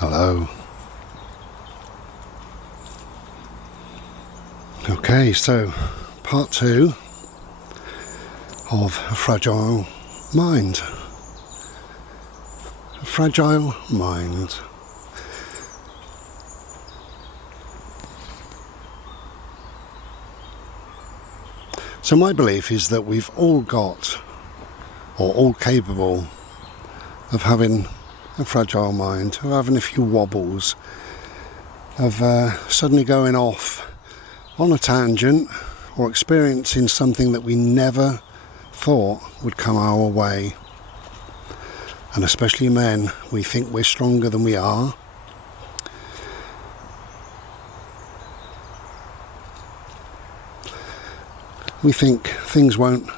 Hello. Okay, so part 2 of a fragile mind. A fragile mind. So my belief is that we've all got, or all capable of having a fragile mind, of having a few wobbles, of suddenly going off on a tangent or experiencing something that we never thought would come our way. And especially men, we think we're stronger than we are. We think things won't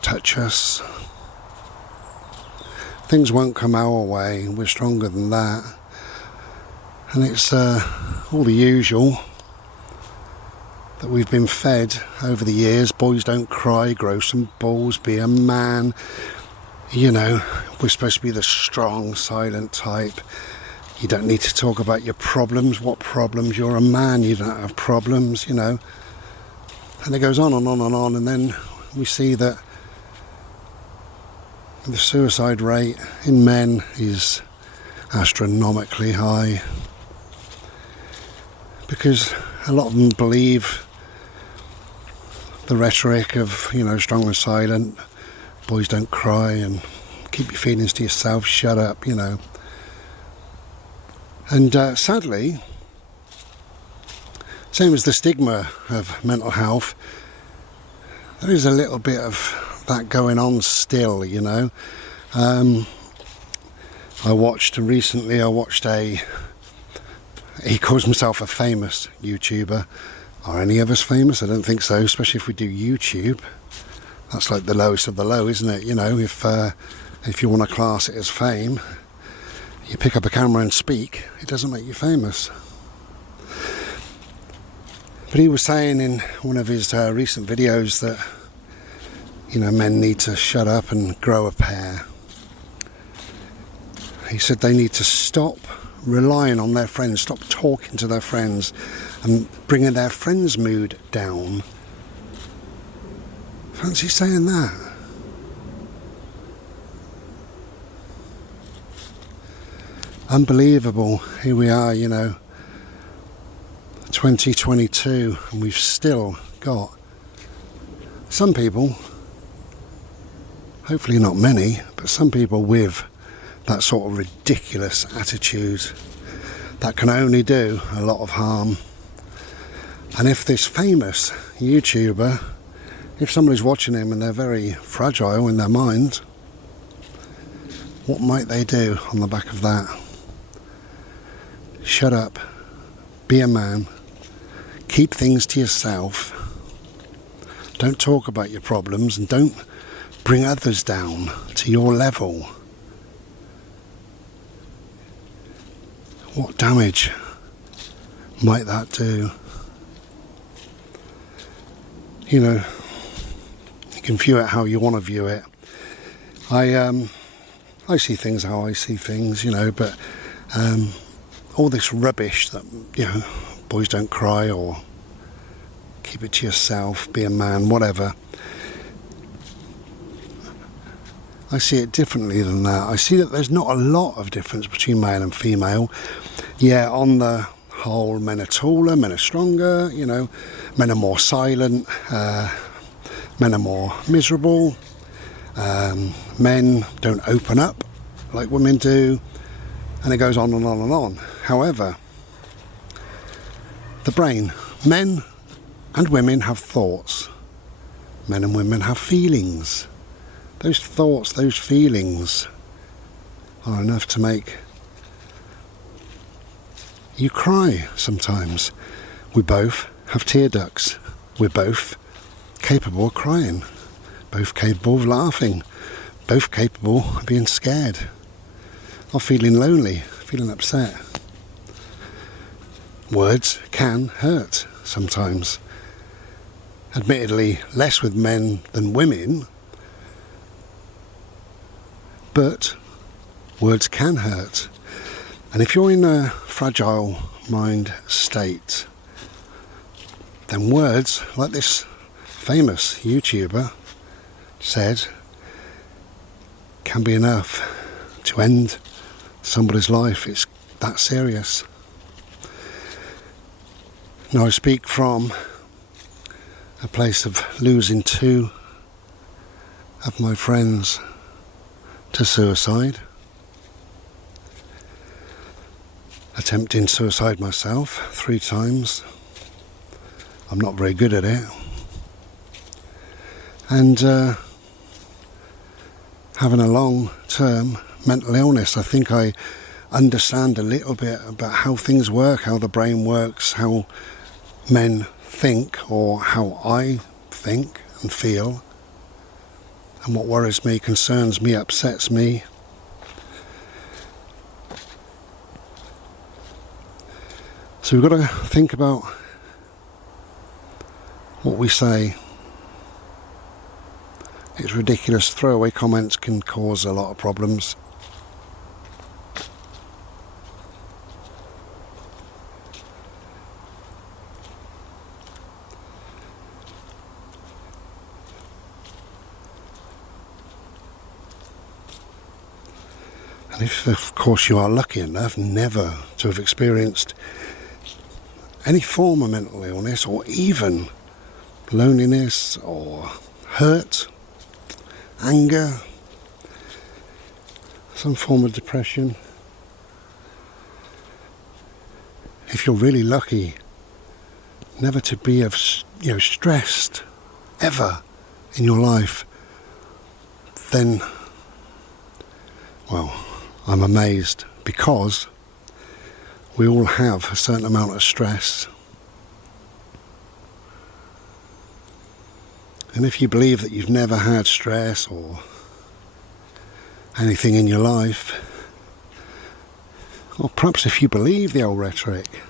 touch us. Things won't come our way. We're stronger than that. And it's all the usual that we've been fed over the years. Boys don't cry, grow some balls, be a man. You know, we're supposed to be the strong, silent type. You don't need to talk about your problems. What problems? You're a man, you don't have problems, you know. And it goes on and on and on, and then we see that the suicide rate in men is astronomically high, because a lot of them believe the rhetoric of, you know, strong and silent, boys don't cry, and keep your feelings to yourself, shut up, you know. And sadly, same as the stigma of mental health, there is a little bit of that going on still, you know. I watched he calls himself a famous YouTuber. Are any of us famous? I don't think so, especially if we do YouTube. That's like the lowest of the low, isn't it? You know, if you want to class it as fame, you pick up a camera and speak, it doesn't make you famous. But he was saying in one of his recent videos that, you know, men need to shut up and grow a pair. He said they need to stop relying on their friends, stop talking to their friends and bringing their friends' mood down. Fancy saying that? Unbelievable. Here we are, you know, 2022, and we've still got some people, hopefully not many, but some people with that sort of ridiculous attitude that can only do a lot of harm. And if this famous YouTuber, if somebody's watching him and they're very fragile in their mind, what might they do on the back of that? Shut up, be a man, keep things to yourself, don't talk about your problems, and don't bring others down to your level. What damage might that do? You know, you can view it how you want to view it. I see things how I see things, you know, but all this rubbish that, you know, boys don't cry, or keep it to yourself, be a man, whatever. I see it differently than that. I see that there's not a lot of difference between male and female. Yeah, on the whole, men are taller, men are stronger, you know, men are more silent, men are more miserable, men don't open up like women do, and it goes on and on and on. However, the brain, men and women have thoughts, men and women have feelings. Those thoughts, those feelings are enough to make you cry sometimes. We both have tear ducts. We're both capable of crying, both capable of laughing, both capable of being scared, of feeling lonely, feeling upset. Words can hurt sometimes. Admittedly, less with men than women, but words can hurt. And if you're in a fragile mind state, then words like this famous YouTuber said can be enough to end somebody's life. It's that serious. Now I speak from a place of losing 2 of my friends to suicide, attempting suicide myself 3 times. I'm not very good at it. And having a long-term mental illness, I think I understand a little bit about how things work, how the brain works, how men think, or how I think and feel, and what worries me, concerns me, upsets me. So we've got to think about what we say. It's ridiculous. Throwaway comments can cause a lot of problems. And if, of course, you are lucky enough never to have experienced any form of mental illness, or even loneliness, or hurt, anger, some form of depression, if you're really lucky never to be stressed ever in your life, then, well, I'm amazed, because we all have a certain amount of stress. And if you believe that you've never had stress or anything in your life, or perhaps if you believe the old rhetoric,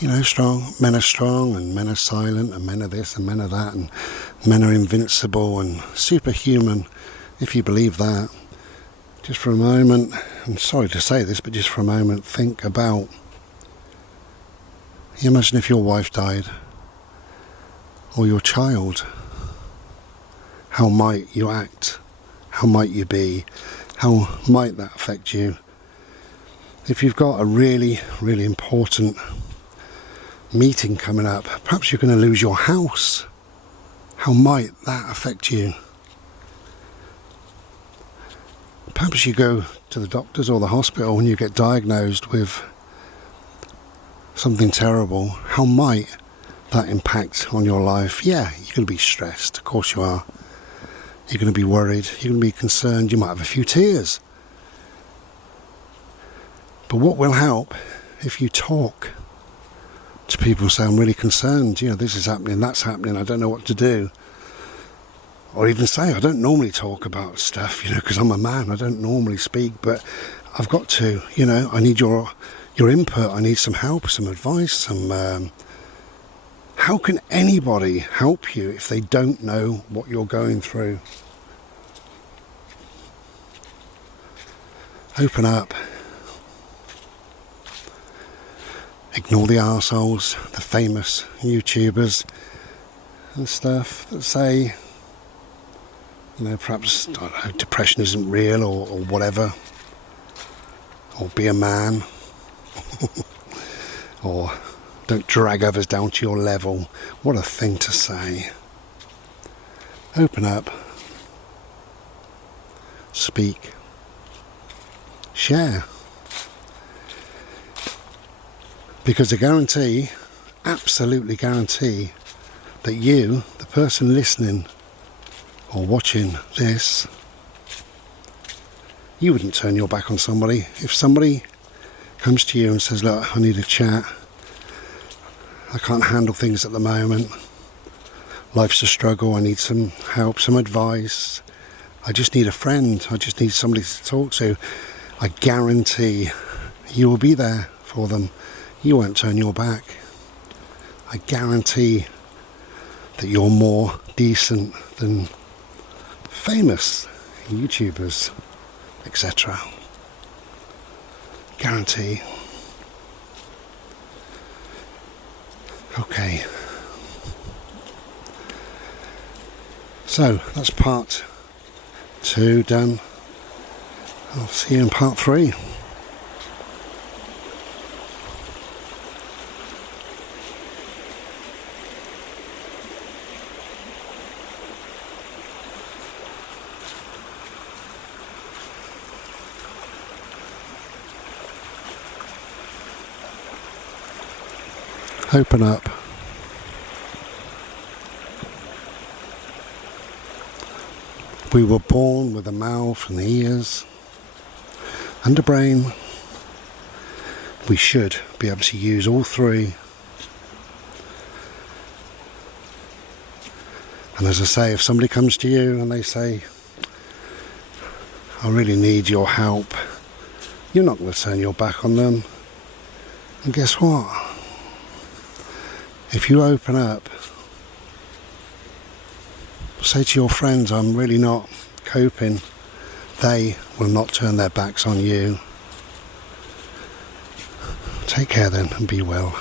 men are strong and men are silent and men are this and men are that and men are invincible and superhuman, if you believe that, just for a moment, I'm sorry to say this, but just for a moment, think about, imagine if your wife died, or your child. How might you act? How might you be? How might that affect you? If you've got a really, really important meeting coming up, perhaps you're going to lose your house. How might that affect you? Perhaps you go to the doctors or the hospital and you get diagnosed with something terrible. How might that impact on your life? Yeah, you're going to be stressed. Of course you are. You're going to be worried. You're going to be concerned. You might have a few tears. But what will help if you talk to people and say, I'm really concerned, this is happening, that's happening, I don't know what to do. Or even say, I don't normally talk about stuff, because I'm a man, I don't normally speak, but I've got to, I need your input, I need some help, some advice, how can anybody help you if they don't know what you're going through? Open up. Ignore the arseholes, the famous YouTubers and stuff that say, perhaps, I don't know, depression isn't real or whatever. Or be a man. Or don't drag others down to your level. What a thing to say. Open up. Speak. Share. Because I guarantee, absolutely guarantee, that you, the person listening or watching this, you wouldn't turn your back on somebody. If somebody comes to you and says, look, I need a chat, I can't handle things at the moment, life's a struggle, I need some help, some advice, I just need a friend, I just need somebody to talk to, I guarantee you will be there for them. You won't turn your back. I guarantee that you're more decent than famous YouTubers, etc. Guarantee. Okay. So that's part 2 done. I'll see you in part 3. Open up. We were born with a mouth and ears and a brain. We should be able to use all 3. And as I say, if somebody comes to you and they say, I really need your help, you're not going to turn your back on them. And guess what? If you open up, say to your friends, I'm really not coping, they will not turn their backs on you. Take care then and be well.